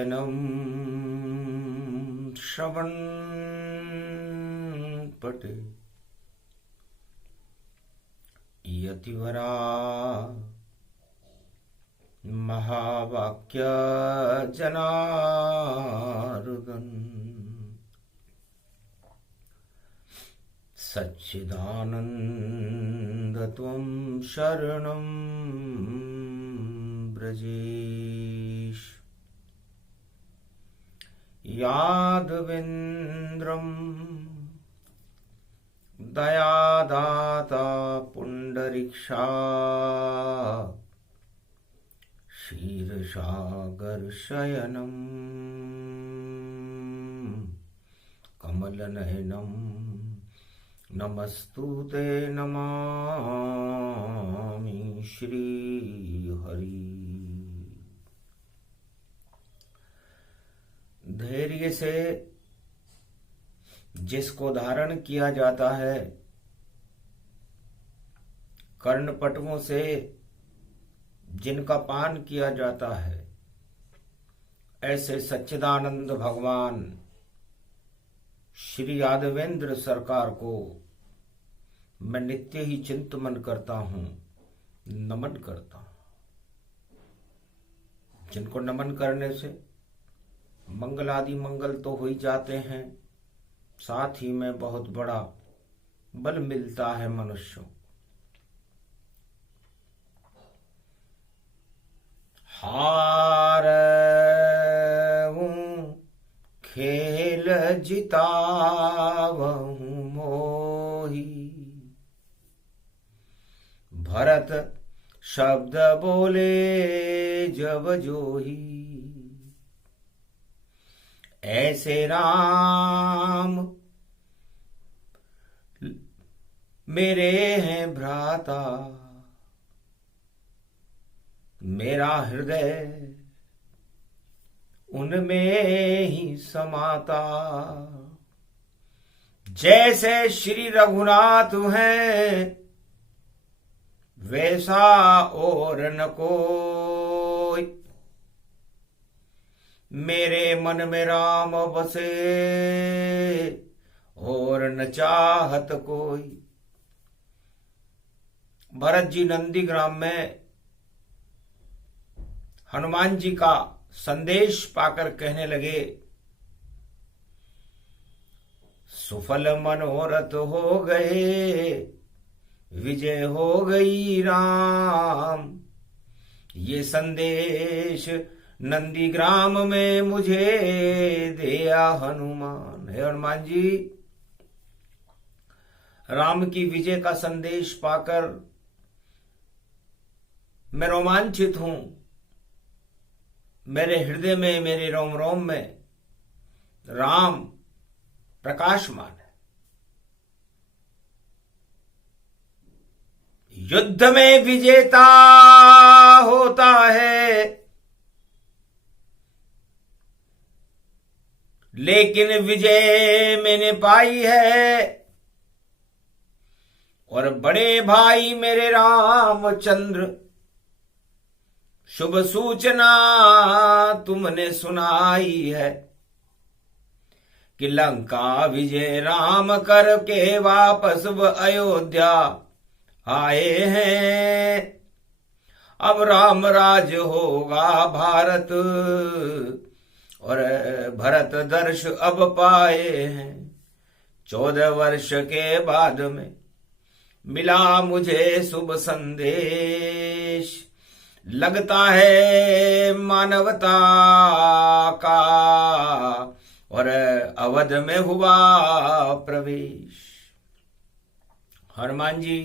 शयनं श्रवणपटे यतिवरा महावाक्य जनार्दन सच्चिदानंद त्वं शरणं ब्रजेश यादवेन्द्रं दयादाता पुंडरीक्षा क्षीरसागरशयनं कमलनयनं नमस्तुते नमामि श्रीहरि। धैर्य से जिसको धारण किया जाता है, कर्णपटुओं से जिनका पान किया जाता है, ऐसे सच्चिदानंद भगवान श्री यादवेंद्र सरकार को मैं नित्य ही चिंतन करता हूं, नमन करता हूं। जिनको नमन करने से मंगल आदि मंगल तो हो ही जाते हैं, साथ ही में बहुत बड़ा बल मिलता है मनुष्यों। हारऊं खेल जितावहूं मोही, भरत शब्द बोले जब जोही। ऐसे राम मेरे हैं भ्राता, मेरा हृदय उनमें ही समाता। जैसे श्री रघुनाथ हैं वैसा और न कोई, मेरे मन में राम बसे और न चाहत कोई। भरत जी नंदीग्राम में हनुमान जी का संदेश पाकर कहने लगे, सुफल मनोरथ हो गए, विजय हो गई राम। ये संदेश नंदीग्राम में मुझे दिया हनुमान। हे हनुमान जी, राम की विजय का संदेश पाकर मैं रोमांचित हूं। मेरे हृदय में, मेरे रोम रोम में राम प्रकाशमान है। युद्ध में विजेता होता है, लेकिन विजय मैंने पाई है। और बड़े भाई मेरे रामचंद्र, शुभ सूचना तुमने सुनाई है कि लंका विजय राम करके वापस अयोध्या आए हैं। अब राम राज होगा भारत, और भरत दर्श अब पाए हैं। 14 वर्ष के बाद में मिला मुझे शुभ संदेश, लगता है मानवता का, और अवध में हुआ प्रवेश। हनुमान जी,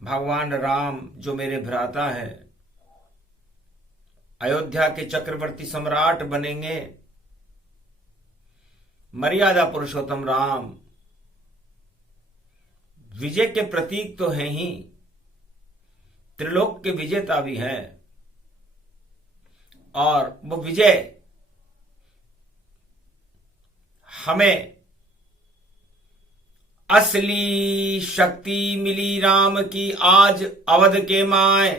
भगवान राम जो मेरे भ्राता हैं, अयोध्या के चक्रवर्ती सम्राट बनेंगे। मर्यादा पुरुषोत्तम राम विजय के प्रतीक तो हैं ही, त्रिलोक के विजेता भी हैं। और वो विजय हमें असली शक्ति मिली राम की आज अवध के माय।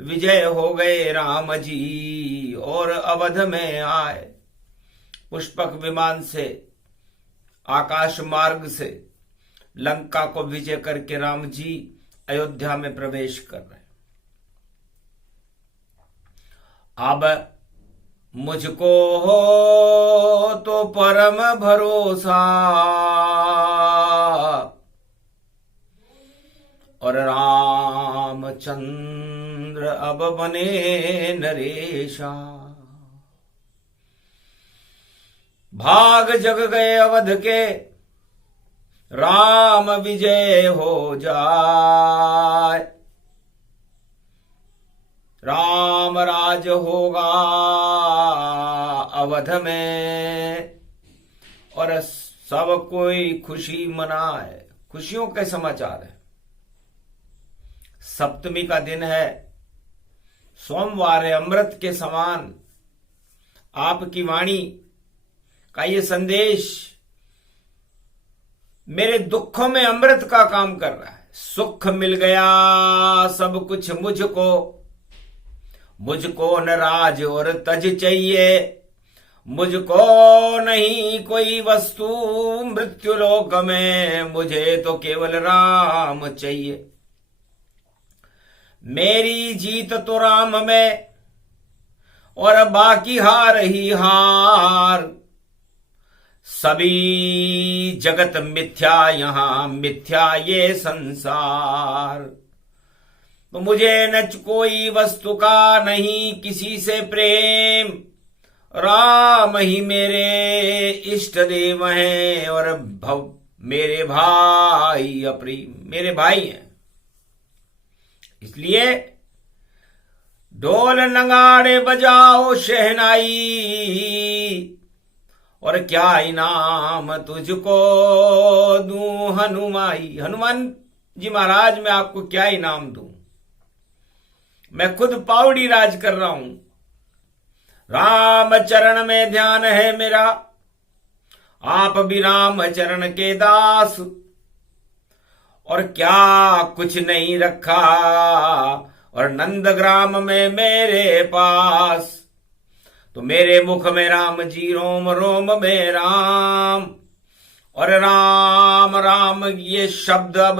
विजय हो गए राम जी और अवध में आए। पुष्पक विमान से, आकाश मार्ग से लंका को विजय करके राम जी अयोध्या में प्रवेश कर रहे। अब मुझको हो तो परम भरोसा और रामचंद्र अब बने नरेशा। भाग जग गए अवध के, राम विजय हो जाए। राम राज होगा अवध में और सब कोई खुशी मनाए। खुशियों के समाचार है। सप्तमी का दिन है, सोमवार है, अमृत के समान आपकी वाणी का ये संदेश मेरे दुखों में अमृत का काम कर रहा है। सुख मिल गया सब कुछ मुझको, मुझको न राज और तज चाहिए, मुझको नहीं कोई वस्तु मृत्युलोक में, मुझे तो केवल राम चाहिए। मेरी जीत तो राम में और बाकी हार ही हार। सभी जगत मिथ्या, यहां मिथ्या ये संसार। तो मुझे न कोई वस्तु का नहीं किसी से प्रेम, राम ही मेरे इष्ट देव हैं और भव मेरे भाई अप्रीम, मेरे भाई हैं। इसलिए ढोल नगाड़े बजाओ शहनाई, और क्या इनाम तुझको दूं हनुमाई। हनुमान जी महाराज, मैं आपको क्या इनाम दूं? मैं खुद पावड़ी राज कर रहा हूं। राम चरण में ध्यान है मेरा, आप भी राम चरण के दास। और क्या कुछ नहीं रखा और नंदग्राम में मेरे पास। तो मेरे मुख में राम जी, रोम रोम में राम। और राम राम ये शब्द अब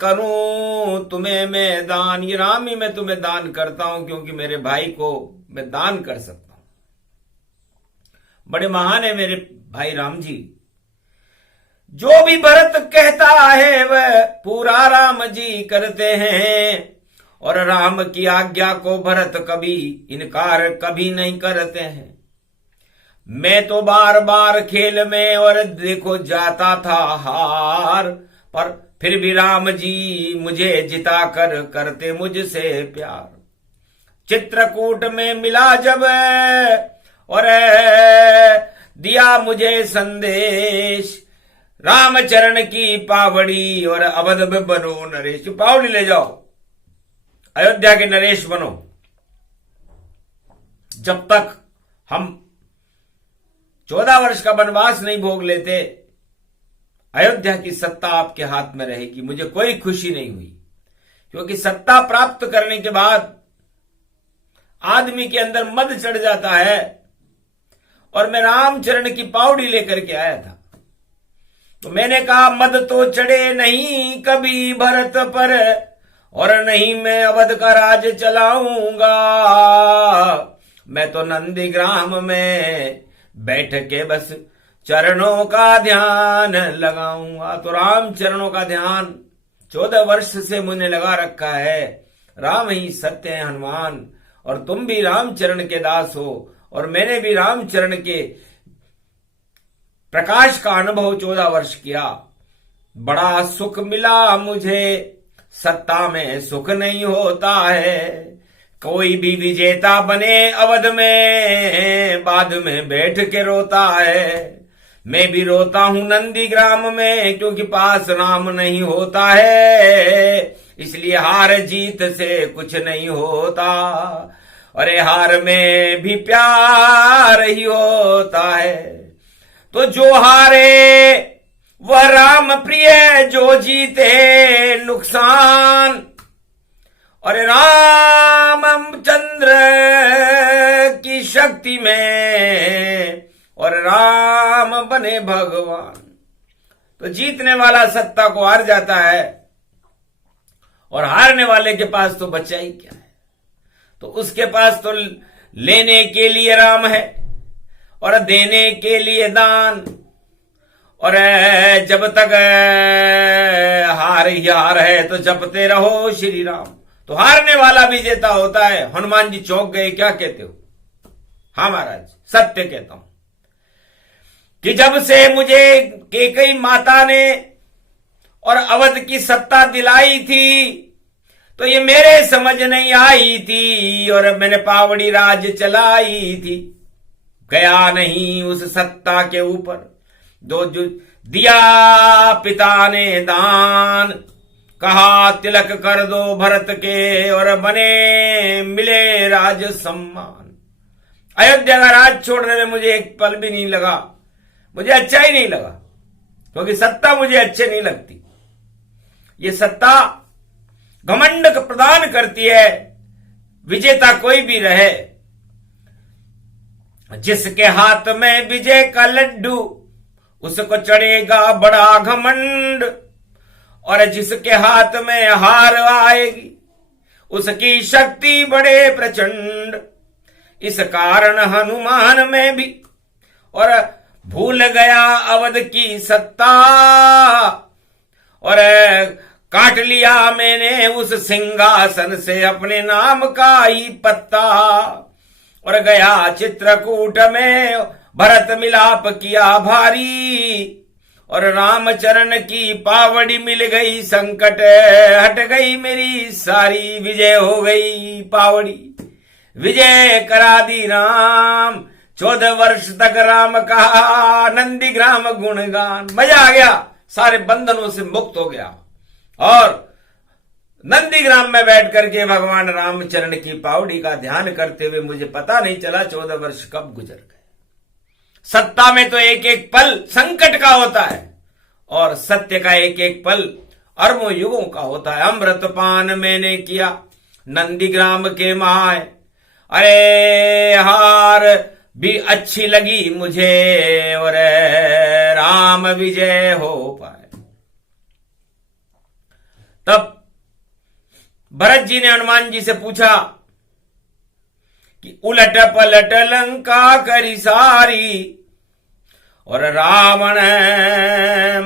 करूं तुम्हें मैं दान। ये राम ही मैं तुम्हें दान करता हूं, क्योंकि मेरे भाई को मैं दान कर सकता हूं। बड़े महान है मेरे भाई राम जी। जो भी भरत कहता है वह पूरा राम जी करते हैं, और राम की आज्ञा को भरत कभी इनकार कभी नहीं करते हैं। मैं तो बार बार खेल में और देखो जाता था हार, पर फिर भी राम जी मुझे जिता कर करते मुझसे प्यार। चित्रकूट में मिला जब और दिया मुझे संदेश, रामचरण की पावड़ी और अवध में बनो नरेश। पावड़ी ले जाओ, अयोध्या के नरेश बनो। जब तक हम 14 वर्ष का वनवास नहीं भोग लेते, अयोध्या की सत्ता आपके हाथ में रहेगी। मुझे कोई खुशी नहीं हुई, क्योंकि सत्ता प्राप्त करने के बाद आदमी के अंदर मद चढ़ जाता है। और मैं रामचरण की पावड़ी लेकर के आया था, तो मैंने कहा मद तो चढ़े नहीं कभी भरत पर, और नहीं मैं अवध का राज चलाऊंगा। मैं तो नंदीग्राम में बैठ के बस चरणों का ध्यान लगाऊंगा। तो राम चरणों का ध्यान 14 वर्ष से मुझे लगा रखा है। राम ही सत्य है हनुमान, और तुम भी रामचरण के दास हो, और मैंने भी रामचरण के प्रकाश का अनुभव 14 वर्ष किया। बड़ा सुख मिला मुझे, सत्ता में सुख नहीं होता है। कोई भी विजेता बने अवध में, बाद में बैठ के रोता है। मैं भी रोता हूं नंदीग्राम में, क्योंकि पास राम नहीं होता है। इसलिए हार जीत से कुछ नहीं होता, अरे हार में भी प्यार ही होता है। तो जो हारे वह राम प्रिय, जो जीते नुकसान। और रामचंद्र की शक्ति में और राम बने भगवान। तो जीतने वाला सत्ता को हार जाता है और हारने वाले के पास तो बचा ही क्या है। तो उसके पास तो लेने के लिए राम है और देने के लिए दान, और जब तक हार ही हार है तो जपते रहो श्री राम। तो हारने वाला विजेता होता है। हनुमान जी चौंक गए, क्या कहते हो? हाँ महाराज, सत्य कहता हूं कि जब से मुझे कैकेयी माता ने और अवध की सत्ता दिलाई थी तो ये मेरे समझ नहीं आई थी और मैंने पावड़ी राज चलाई थी। गया नहीं उस सत्ता के ऊपर जो दिया पिता ने दान। कहा तिलक कर दो भरत के और बने मिले राज सम्मान। अयोध्या का राज छोड़ने में मुझे एक पल भी नहीं लगा, मुझे अच्छा ही नहीं लगा, क्योंकि सत्ता मुझे अच्छे नहीं लगती। ये सत्ता घमंड प्रदान करती है, विजेता कोई भी रहे। जिसके हाथ में विजय का लड्डू उसको चढ़ेगा बड़ा घमंड, और जिसके हाथ में हार आएगी उसकी शक्ति बड़े प्रचंड। इस कारण हनुमान में भी और भूल गया अवध की सत्ता, और काट लिया मैंने उस सिंहासन से अपने नाम का ही पत्ता। और गया चित्रकूट में भरत मिलाप किया भारी, और रामचरण की पावड़ी मिल गई संकट हट गई मेरी सारी। विजय हो गई पावड़ी, विजय करा दी राम। 14 वर्ष तक राम का नंदीग्राम गुणगान। मजा आ गया, सारे बंधनों से मुक्त हो गया और नंदीग्राम में बैठ करके भगवान रामचरण की पावड़ी का ध्यान करते हुए मुझे पता नहीं चला 14 वर्ष कब गुजर गए। सत्ता में तो एक एक पल संकट का होता है और सत्य का एक एक पल अरबों युगों का होता है। अमृतपान मैंने किया नंदीग्राम के माय, अरे हार भी अच्छी लगी मुझे और राम विजय हो पाए। तब भरत जी ने हनुमान जी से पूछा कि उलट पलट लंका करी सारी, और रावण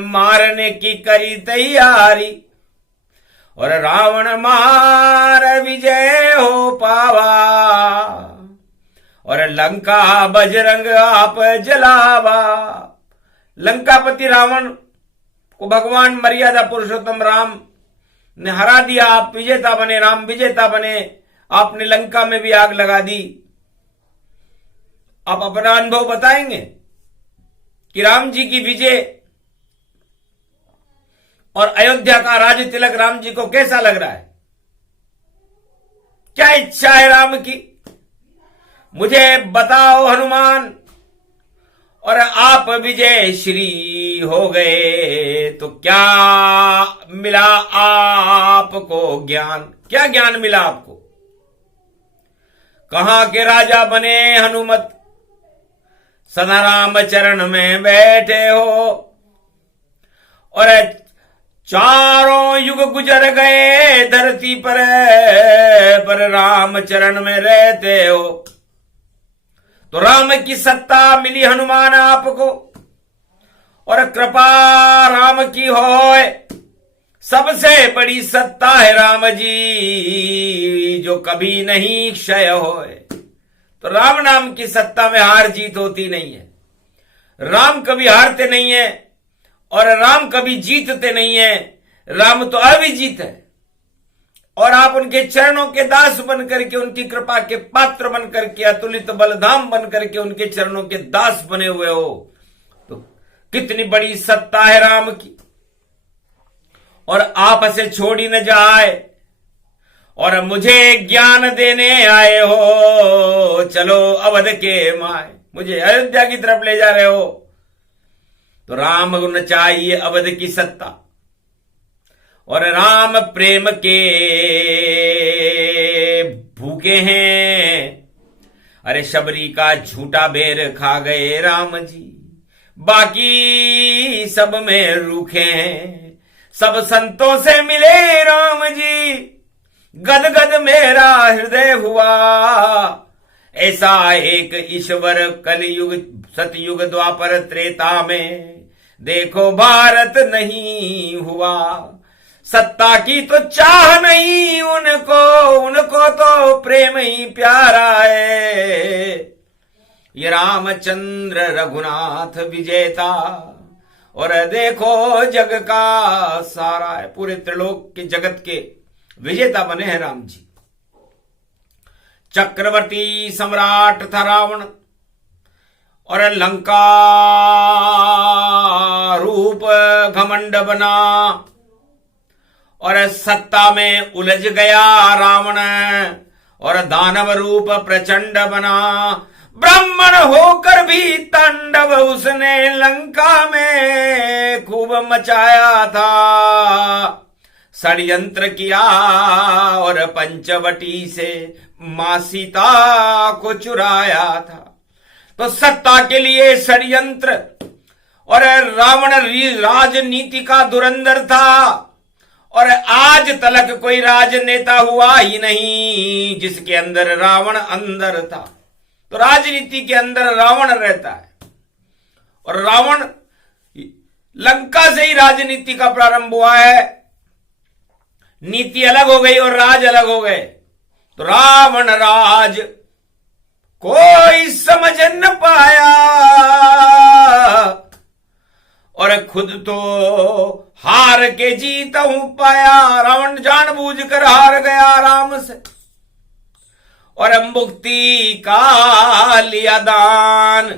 मारने की करी तैयारी, और रावण मार विजय हो पावा, और लंका बजरंग आप जलावा। लंकापति रावण को भगवान मर्यादा पुरुषोत्तम राम ने हरा दिया। आप विजेता बने, राम विजेता बने। आपने लंका में भी आग लगा दी। आप अपना अनुभव बताएंगे कि राम जी की विजय और अयोध्या का राज तिलक राम जी को कैसा लग रहा है? क्या इच्छा है राम की? मुझे बताओ हनुमान। और आप विजय श्री हो गए तो क्या मिला आपको ज्ञान? क्या ज्ञान मिला आपको? कहां के राजा बने हनुमत, सदा राम चरण में बैठे हो, और चारों युग गुजर गए धरती पर राम चरण में रहते हो। तो राम की सत्ता मिली हनुमान आपको, और कृपा राम की होए। सबसे बड़ी सत्ता है राम जी, जो कभी नहीं क्षय होए। तो राम नाम की सत्ता में हार जीत होती नहीं है। राम कभी हारते नहीं है और राम कभी जीतते नहीं है। राम तो अविजीत है, और आप उनके चरणों के दास बन करके, उनकी कृपा के पात्र बन करके, अतुलित बलधाम बन करके उनके चरणों के दास बने हुए हो। तो कितनी बड़ी सत्ता है राम की, और आप से छोड़ी न जाए, और मुझे ज्ञान देने आए हो। चलो अवध के माए, मुझे अयोध्या की तरफ ले जा रहे हो। तो राम गुण चाहिए अवध की सत्ता, और राम प्रेम के भूखे हैं। अरे शबरी का झूठा बेर खा गए राम जी, बाकी सब में रूखे हैं। सब संतों से मिले राम जी, गदगद मेरा हृदय हुआ। ऐसा एक ईश्वर कलयुग सतयुग द्वापर त्रेता में देखो भारत नहीं हुआ। सत्ता की तो चाह नहीं उनको, उनको तो प्रेम ही प्यारा है। ये रामचंद्र रघुनाथ विजेता, और देखो जग का सारा है, पूरे त्रिलोक के जगत के विजेता बने हैं राम जी। चक्रवर्ती सम्राट था रावण, और लंका रूप घमंड बना, और सत्ता में उलझ गया रावण, और दानव रूप प्रचंड बना। ब्राह्मण होकर भी तांडव उसने लंका में खूब मचाया था। षड्यंत्र किया और पंचवटी से मां सीता को चुराया था। तो सत्ता के लिए षड्यंत्र, और रावण राजनीति का धुरंधर था। और आज तलक कोई राजनेता हुआ ही नहीं जिसके अंदर रावण अंदर था। तो राजनीति के अंदर रावण रहता है, और रावण लंका से ही राजनीति का प्रारंभ हुआ है। नीति अलग हो गई और राज अलग हो गए। तो रावण राज कोई समझ न पाया, और खुद तो हार के जीता हूं पाया। रावण जानबूझकर हार गया राम से, और मुक्ति का लिया दान।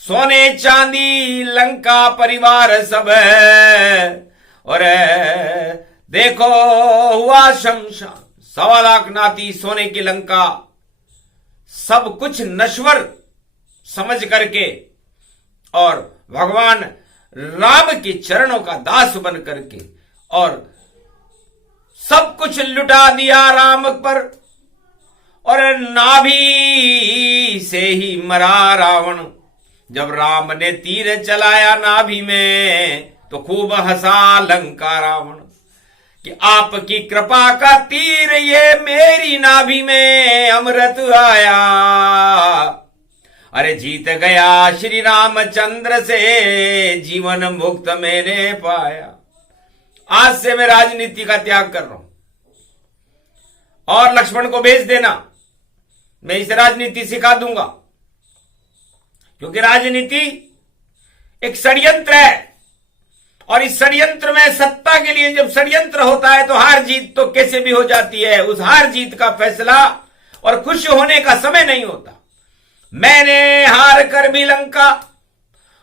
सोने चांदी लंका परिवार सब है, और देखो हुआ शमशान। 1.25 लाख नाती सोने की लंका, सब कुछ नश्वर समझ करके, और भगवान राम के चरणों का दास बन करके, और सब कुछ लुटा दिया राम पर। और नाभि से ही मरा रावण। जब राम ने तीर चलाया नाभि में, तो खूब हंसा लंका रावण कि आपकी कृपा का तीर ये मेरी नाभि में अमृत आया। अरे जीत गया श्री रामचंद्र से, जीवन मुक्त मैंने पाया। आज से मैं राजनीति का त्याग कर रहा हूं, और लक्ष्मण को भेज देना, मैं इसे राजनीति सिखा दूंगा। क्योंकि राजनीति एक षड्यंत्र है, और इस षड्यंत्र में सत्ता के लिए जब षड्यंत्र होता है तो हार जीत तो कैसे भी हो जाती है। उस हार जीत का फैसला और खुश होने का समय नहीं होता। मैंने हार कर भी लंका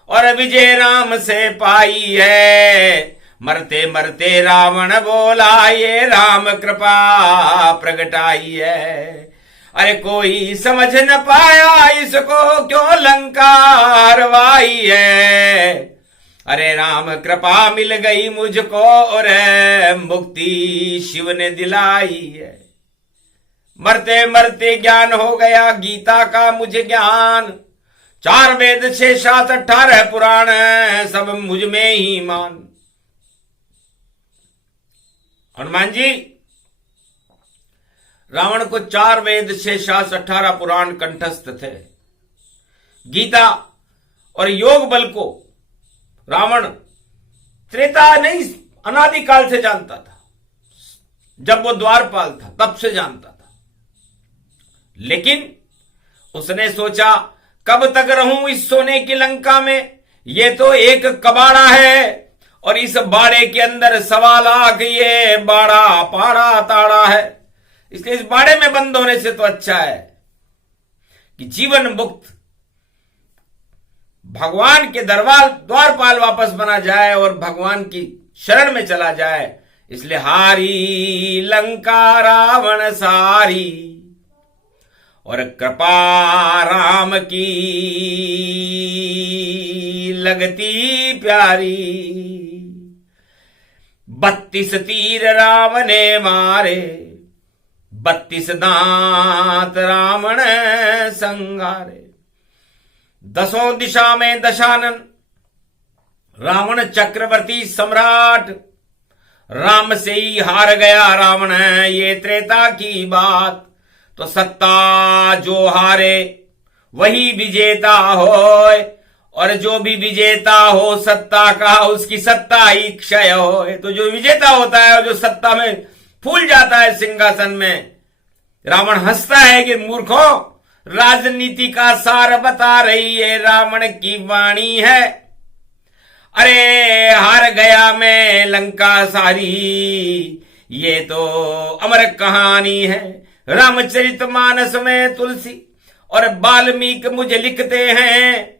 और विजय राम से पाई है। मरते मरते रावण बोला ये राम कृपा प्रगटाई है। अरे कोई समझ न पाया इसको क्यों लंका हरवाई है। अरे राम कृपा मिल गई मुझको और मुक्ति शिव ने दिलाई है। मरते मरते ज्ञान हो गया गीता का मुझे ज्ञान। 4 वेद 6 शास्त्र 18 पुराण सब मुझ में ही मान। हनुमान जी रावण को 4 वेद 6 शास्त्र 18 पुराण कंठस्थ थे। गीता और योग बल को रावण त्रेता नहीं अनादिकाल से जानता था। जब वो द्वारपाल था तब से जानता था। लेकिन उसने सोचा कब तक रहूं इस सोने की लंका में। ये तो एक कबाड़ा है और इस बाड़े के अंदर 1.25 लाख ये बाड़ा पाड़ा ताड़ा है। इसलिए इस बाड़े में बंद होने से तो अच्छा है कि जीवन मुक्त भगवान के दरबार द्वारपाल वापस बना जाए और भगवान की शरण में चला जाए। इसलिए हारी लंका रावण सारी और कृपा राम की लगती प्यारी। 32 तीर राम ने मारे, 32 दांत रावण संगारे। 10 दिशा में दशानन, रावण चक्रवर्ती सम्राट। राम से ही हार गया रावण, ये त्रेता की बात। तो सत्ता जो हारे वही विजेता होए, और जो भी विजेता हो सत्ता का, उसकी सत्ता ही क्षय होए। तो जो विजेता होता है और जो सत्ता में फूल जाता है सिंहासन में, रावण हंसता है कि मूर्खों, राजनीति का सार बता रही है रावण की वाणी है। अरे हार गया मैं लंका सारी, ये तो अमर कहानी है। रामचरितमानस में तुलसी और वाल्मीकि मुझे लिखते हैं,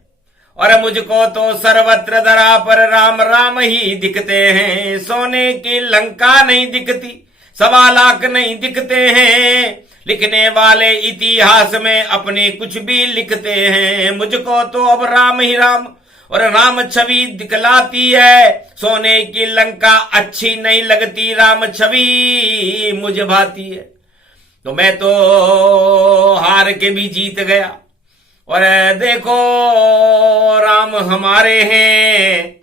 और मुझको तो सर्वत्र धरा पर राम राम ही दिखते हैं। सोने की लंका नहीं दिखती, 1.25 लाख नहीं दिखते हैं, लिखने वाले इतिहास में अपने कुछ भी लिखते हैं। मुझको तो अब राम ही राम और राम छवि दिखलाती है। सोने की लंका अच्छी नहीं लगती, राम छवि मुझे भाती है। तो मैं तो हार के भी जीत गया, और देखो राम हमारे हैं।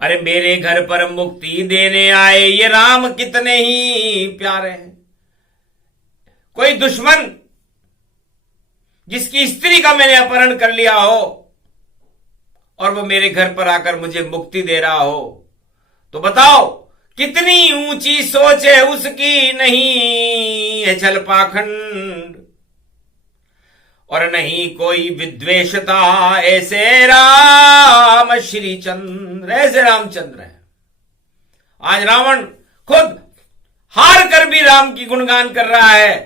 अरे मेरे घर पर मुक्ति देने आए ये राम कितने ही प्यारे हैं। कोई दुश्मन जिसकी स्त्री का मैंने अपहरण कर लिया हो और वो मेरे घर पर आकर मुझे मुक्ति दे रहा हो, तो बताओ कितनी ऊंची सोच है उसकी। नहीं है छल पाखंड और नहीं कोई विद्वेषता, ऐसे राम श्री चंद्र, ऐसे रामचंद्र है। आज रावण खुद हार कर भी राम की गुणगान कर रहा है।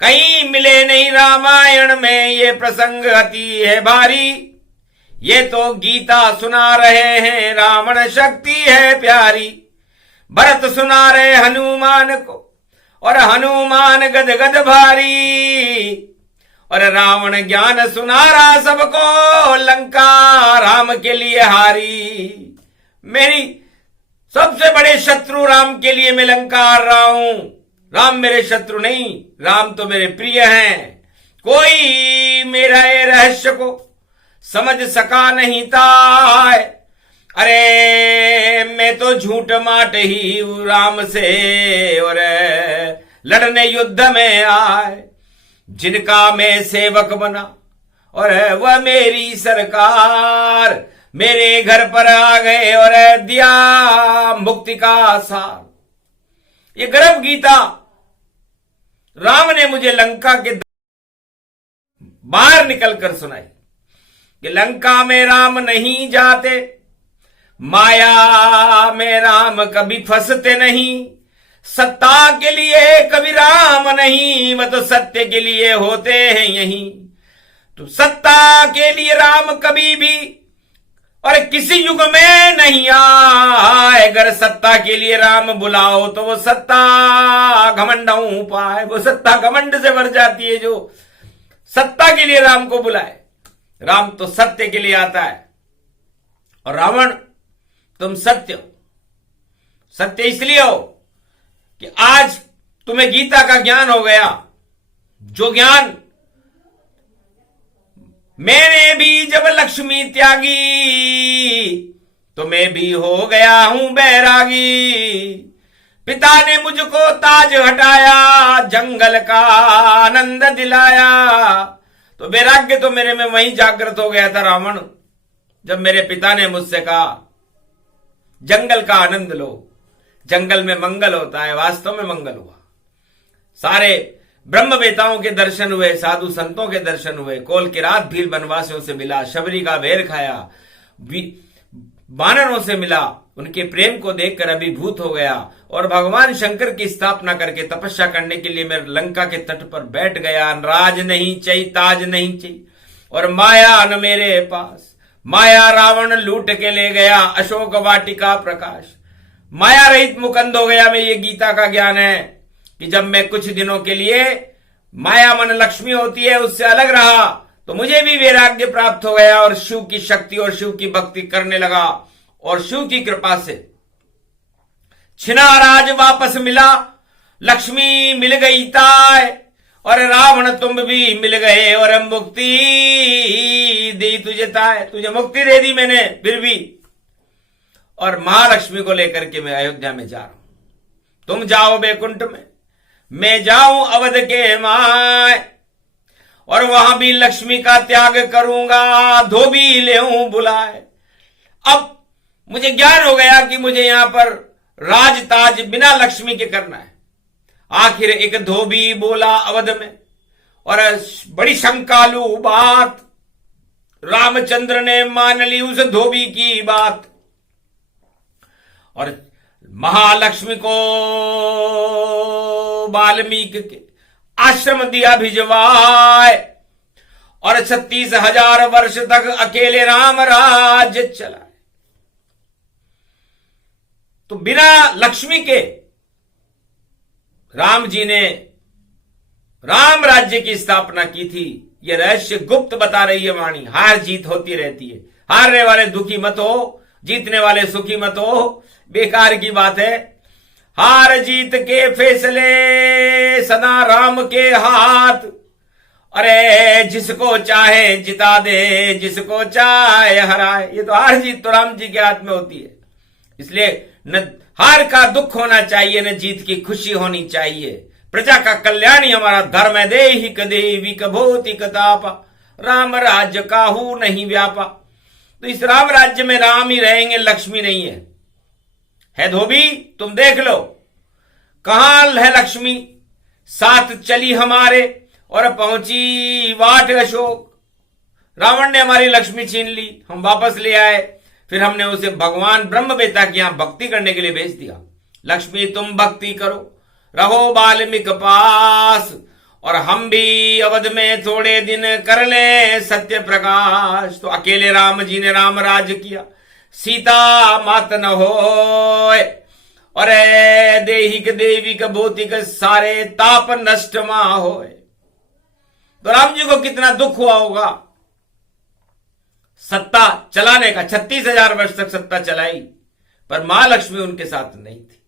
कहीं मिले नहीं रामायण में ये प्रसंग अति है भारी, ये तो गीता सुना रहे हैं रावण शक्ति है प्यारी। भरत सुना रहे हनुमान को और हनुमान गद गद भारी, और रावण ज्ञान सुना रहा सबको, लंका राम के लिए हारी। मेरी सबसे बड़े शत्रु राम के लिए मैं लंका हार रहा हूं। राम मेरे शत्रु नहीं, राम तो मेरे प्रिय हैं। कोई मेरा ये रहस्य को समझ सका नहीं था। अरे मैं तो झूठ माट ही हूं राम से, और लड़ने युद्ध में आए जिनका मैं सेवक बना, और वह मेरी सरकार मेरे घर पर आ गए और दिया मुक्ति का सार। ये गर्भ गीता राम ने मुझे लंका के बाहर निकलकर सुनाई कि लंका में राम नहीं जाते, माया में राम कभी फंसते नहीं, सत्ता के लिए कभी राम नहीं, वह तो सत्य के लिए होते हैं यहीं। तो सत्ता के लिए राम कभी भी और किसी युग में नहीं आए। अगर सत्ता के लिए राम बुलाओ तो वो सत्ता घमंडों पाए, वो सत्ता घमंड से भर जाती है जो सत्ता के लिए राम को बुलाए। राम तो सत्य के लिए आता है, और रावण तुम सत्य हो। सत्य इसलिए हो कि आज तुम्हें गीता का ज्ञान हो गया, जो ज्ञान मैंने भी जब लक्ष्मी त्यागी तो मैं भी हो गया हूं बैरागी। पिता ने मुझको ताज हटाया, जंगल का आनंद दिलाया। तो वैराग्य तो मेरे में वहीं जागृत हो गया था रावण, जब मेरे पिता ने मुझसे कहा जंगल का आनंद लो, जंगल में मंगल होता है। वास्तव में मंगल हुआ। सारे ब्रह्मवेताओं के दर्शन हुए, साधु संतों के दर्शन हुए। कोल की रात भील बनवासियों से मिला, शबरी का बेर खाया, वानरों से मिला, उनके प्रेम को देखकर अभिभूत हो गया, और भगवान शंकर की स्थापना करके तपस्या करने के लिए मैं लंका के तट पर बैठ गया। राज नहीं चाहिए, ताज नहीं चाहिए, और माया न मेरे पास। माया रावण लूट के ले गया, अशोक वाटिका प्रकाश। माया रहित मुकंद हो गया मैं। ये गीता का ज्ञान है कि जब मैं कुछ दिनों के लिए माया मन लक्ष्मी होती है उससे अलग रहा, तो मुझे भी वैराग्य प्राप्त हो गया, और शिव की शक्ति और शिव की भक्ति करने लगा, और शिव की कृपा से छिना राज वापस मिला, लक्ष्मी मिल गई ताय, और रावण तुम भी मिल गए, और मुक्ति दी तुझे ताय। तुझे मुक्ति दे दी मैंने फिर भी, और महालक्ष्मी को लेकर के मैं अयोध्या में जा रहा हूं। तुम जाओ बैकुंठ में, मैं जाऊं अवध के माय, और वहां भी लक्ष्मी का त्याग करूंगा, धोबी लेऊं बुलाए। अब मुझे ज्ञान हो गया कि मुझे यहां पर राज ताज बिना लक्ष्मी के करना है। आखिर एक धोबी बोला अवध में, और बड़ी शंकालु बात, रामचंद्र ने मान ली उस धोबी की बात, और महालक्ष्मी को वाल्मीकि के आश्रम दिया भिजवाए, और 36,000 वर्ष तक अकेले राम राज्य चला। तो बिना लक्ष्मी के राम जी ने राम राज्य की स्थापना की थी। यह रहस्य गुप्त बता रही है वाणी। हार जीत होती रहती है, हारने वाले दुखी मत हो, जीतने वाले सुखी मत हो, बेकार की बात है। हार जीत के फैसले सदा राम के हाथ, अरे जिसको चाहे जिता दे, जिसको चाहे हराए। ये तो हार जीत तो राम जी के हाथ में होती है। इसलिए न हार का दुख होना चाहिए, न जीत की खुशी होनी चाहिए। प्रजा का कल्याण ही हमारा धर्म है। देहिक देविक भौतिक तापा, राम राज्य काहू नहीं व्यापा। तो इस राम राज्य में राम ही रहेंगे, लक्ष्मी नहीं है धोबी तुम देख लो कहां है लक्ष्मी। साथ चली हमारे और पहुंची वाट अशोक। रावण ने हमारी लक्ष्मी छीन ली, हम वापस ले आए, फिर हमने उसे भगवान ब्रह्मवेता के यहां भक्ति करने के लिए भेज दिया। लक्ष्मी तुम भक्ति करो, रहो वाल्मीकि पास, और हम भी अवध में थोड़े दिन कर ले सत्य प्रकाश। तो अकेले राम जी ने राम राज किया, सीता मात न होय, और देहिक देविक भौतिक सारे ताप नष्ट मा होय। तो राम जी को कितना दुख हुआ होगा सत्ता चलाने का। 36,000 वर्ष तक सत्ता चलाई, पर महालक्ष्मी उनके साथ नहीं थी।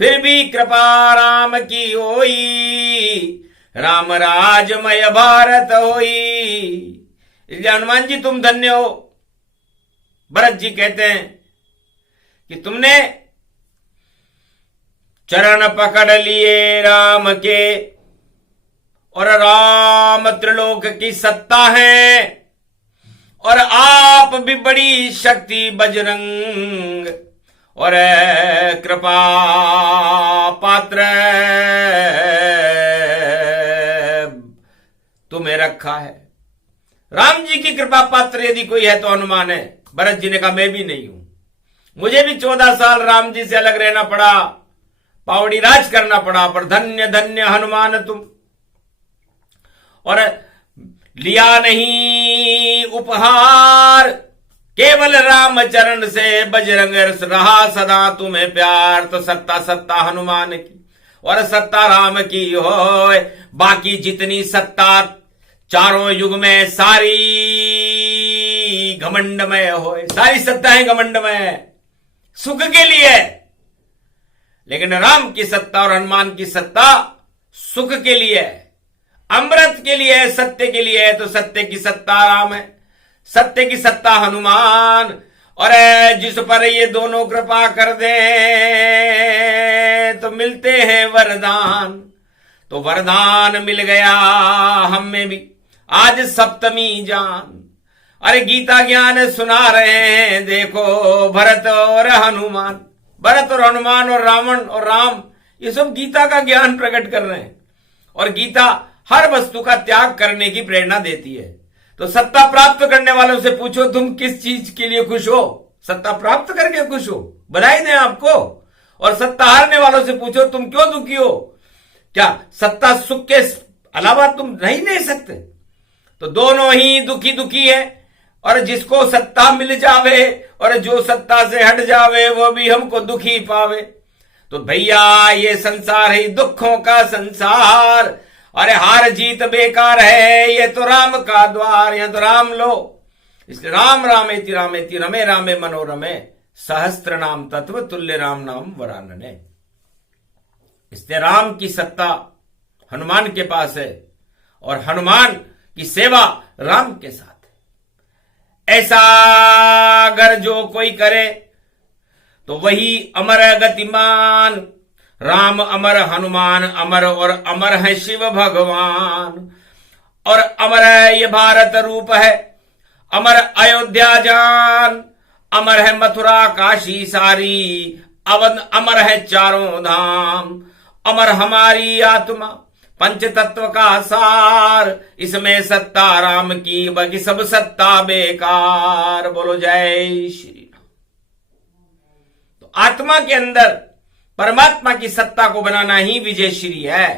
फिर भी कृपा राम की होई, राम राजमय भारत होई। इसलिए हनुमान जी तुम धन्य हो। भरत जी कहते हैं कि तुमने चरण पकड़ लिए राम के, और राम त्रिलोक की सत्ता है, और आप भी बड़ी शक्ति बजरंग, और कृपा पात्र तुम्हें रखा है। राम जी की कृपा पात्र यदि कोई है तो हनुमान है। भरत जी ने कहा मैं भी नहीं हूं, मुझे भी 14 साल राम जी से अलग रहना पड़ा, पावड़ी राज करना पड़ा, पर धन्य धन्य हनुमान तुम। और लिया नहीं उपहार, केवल राम चरण से बजरंग रहा सदा तुम्हें प्यार। तो सत्ता सत्ता हनुमान की, और सत्ता राम की हो। बाकी जितनी सत्ता चारों युग में सारी घमंडमय हो, सारी सत्ताएं घमंडमय, सुख के लिए। लेकिन राम की सत्ता और हनुमान की सत्ता सुख के लिए, अमृत के लिए, सत्य के लिए है। तो सत्य की सत्ता राम है, सत्य की सत्ता हनुमान। और जिस पर ये दोनों कृपा कर दे तो मिलते हैं वरदान। तो वरदान मिल गया हमें भी आज सप्तमी जान। अरे गीता ज्ञान सुना रहे हैं देखो भरत और हनुमान। भरत और हनुमान और रावण और राम, ये सब गीता का ज्ञान प्रकट कर रहे हैं। और गीता हर वस्तु का त्याग करने की प्रेरणा देती है। तो सत्ता प्राप्त करने वालों से पूछो तुम किस चीज के लिए खुश हो। सत्ता प्राप्त करके खुश हो, बधाई दें आपको। और सत्ता हारने वालों से पूछो तुम क्यों दुखी हो। क्या सत्ता सुख के अलावा तुम नहीं ले सकते। तो दोनों ही दुखी दुखी है। और जिसको सत्ता मिल जावे और जो सत्ता से हट जावे वो भी हमको दुखी पावे। तो भैया ये संसार ही दुखों का संसार। अरे हार जीत बेकार है, ये तो राम का द्वार, यहां तो राम लो। इसलिए राम रामेति रामेति रमे रामे मनोरमे। सहस्त्र नाम तत्व तुल्य राम नाम वरानने। इसलिए राम की सत्ता हनुमान के पास है और हनुमान की सेवा राम के साथ है। ऐसा अगर जो कोई करे तो वही अमर गतिमान। राम अमर, हनुमान अमर और अमर है शिव भगवान। और अमर है ये भारत रूप है, अमर अयोध्या जान, अमर है मथुरा काशी सारी, अवध अमर है चारों धाम। अमर हमारी आत्मा पंच तत्व का सार, इसमें सत्ता राम की बाकी सब सत्ता बेकार। बोलो जय श्री राम। तो आत्मा के अंदर परमात्मा की सत्ता को बनाना ही विजयश्री है,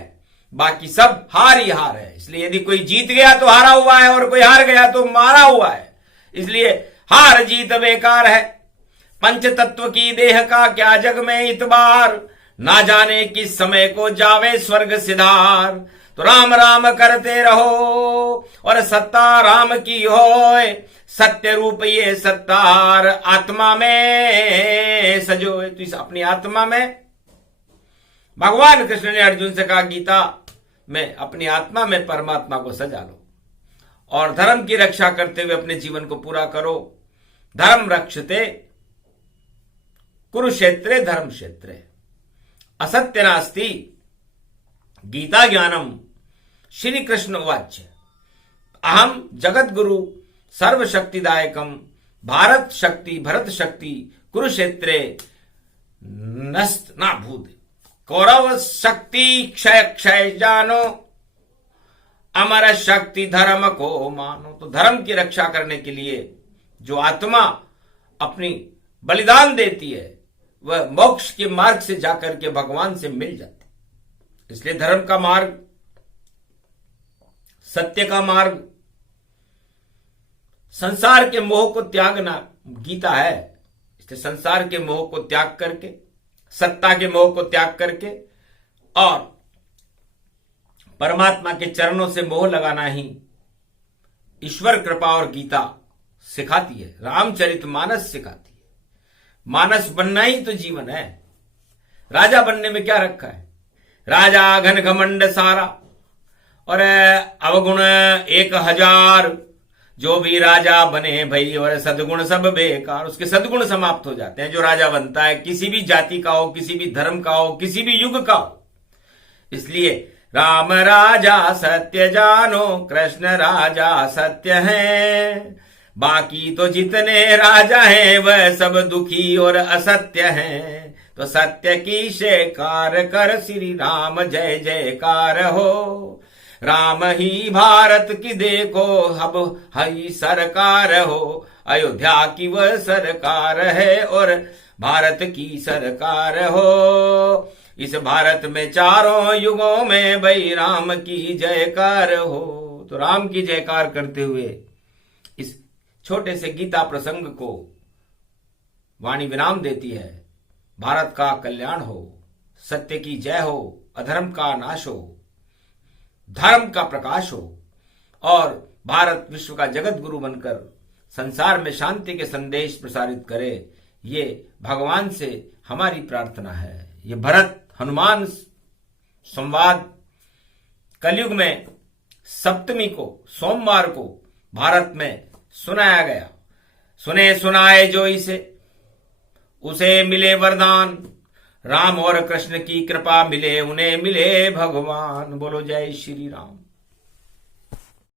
बाकी सब हार ही हार है। इसलिए यदि कोई जीत गया तो हारा हुआ है और कोई हार गया तो मारा हुआ है। इसलिए हार जीत बेकार है। पंच तत्व की देह का क्या जग में इतबार, ना जाने किस समय को जावे स्वर्ग सिधार। तो राम राम करते रहो और सत्ता राम की होए, सत्य रूप ये सत्तार आत्मा में सजोए। तो इस अपनी आत्मा में भगवान कृष्ण ने अर्जुन से कहा गीता में अपनी आत्मा में परमात्मा को सजा लो और धर्म की रक्षा करते हुए अपने जीवन को पूरा करो। धर्म रक्षते कुरुक्षेत्रे धर्म क्षेत्रे असत्य नास्ति गीता ज्ञानम। श्री कृष्ण उवाच अहम जगत गुरु सर्वशक्तिदायकम भारत शक्ति भरत शक्ति कुरुक्षेत्रे नस्त ना भूत। कौरव शक्ति क्षय क्षय जानो, अमर शक्ति धर्म को मानो। तो धर्म की रक्षा करने के लिए जो आत्मा अपनी बलिदान देती है वह मोक्ष के मार्ग से जाकर के भगवान से मिल जाती। इसलिए धर्म का मार्ग, सत्य का मार्ग, संसार के मोह को त्यागना गीता है। इसलिए संसार के मोह को त्याग करके, सत्ता के मोह को त्याग करके और परमात्मा के चरणों से मोह लगाना ही ईश्वर कृपा और गीता सिखाती है। रामचरित मानस सिखाती है। मानस बनना ही तो जीवन है। राजा बनने में क्या रखा है? राजा घन घमंड सारा और अवगुण 1000। जो भी राजा बने भाई और सदगुण सब बेकार, उसके सदगुण समाप्त हो जाते हैं। जो राजा बनता है किसी भी जाति का हो, किसी भी धर्म का हो, किसी भी युग का हो। इसलिए राम राजा सत्य जानो, कृष्ण राजा सत्य है, बाकी तो जितने राजा हैं वह सब दुखी और असत्य हैं। तो सत्य की शेकार कर श्री राम जय जयकार हो। राम ही भारत की देखो अब हई सरकार हो। अयोध्या की वह सरकार है और भारत की सरकार हो। इस भारत में चारों युगों में भाई राम की जयकार हो। तो राम की जयकार करते हुए इस छोटे से गीता प्रसंग को वाणी विराम देती है। भारत का कल्याण हो, सत्य की जय हो, अधर्म का नाश हो, धर्म का प्रकाश हो और भारत विश्व का जगत गुरु बनकर संसार में शांति के संदेश प्रसारित करे। ये भगवान से हमारी प्रार्थना है। ये भरत हनुमान संवाद कलयुग में सप्तमी को, सोमवार को भारत में सुनाया गया। सुने सुनाए जो इसे, उसे मिले वरदान। राम और कृष्ण की कृपा मिले, उन्हें मिले भगवान। बोलो जय श्री राम।